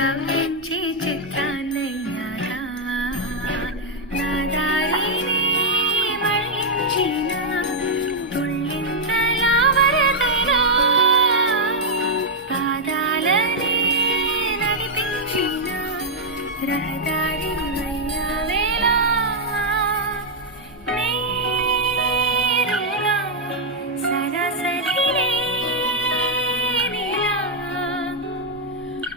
కవ్వించి చిత్రాన్నయ్యాగా నా దారినే మళ్ళించిన తుళ్ళింతలా వరదైనా పాదాలనే నడిపించిన రహదారి మయ్యావేలా నేరుగా సరాసరి నేనిలా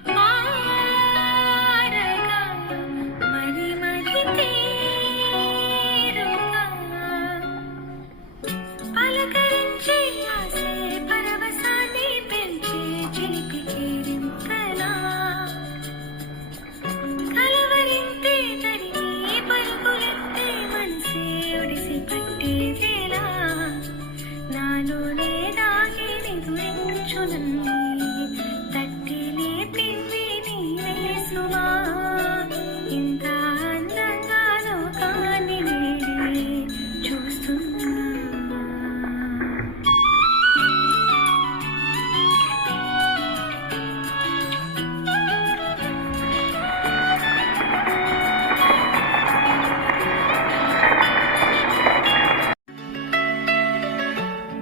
మారగా మరి మరి తీరుగా పలకరించి ఆసే పరవశాన్ని పెంచే చిలిపి కేరింతలా కలవరింతే తరిమి పరుగులెత్తే మనసే ఒడిసి పట్టేదేలా నాలోనే దాగి నిదురించు నన్ను తట్టి లేపింది నీవే సుమా ఇంత అందంగా లోకాన్ని నేడే చూస్తున్నా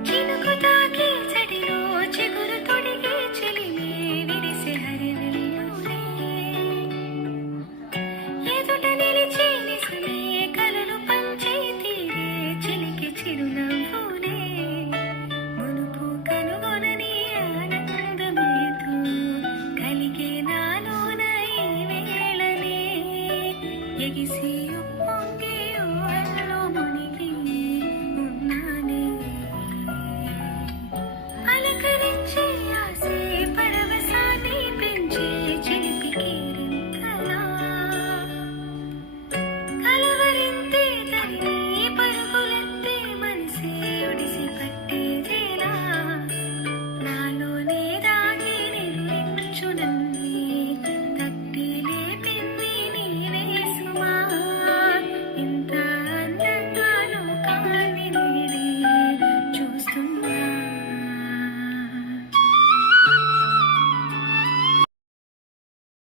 చినుకు తాకి చడిలో చిగురు తొడిగే చెలిమే విరిసే హరివిల్లులే ఎదుట నిలిచి నిజమే కలలు పంచే తీరే చిలికి చిరునవ్వులే మునుపు కనుగొనని ఆనందమేతో కలిగే నాలోన ఈ వేళనే ఎగిసి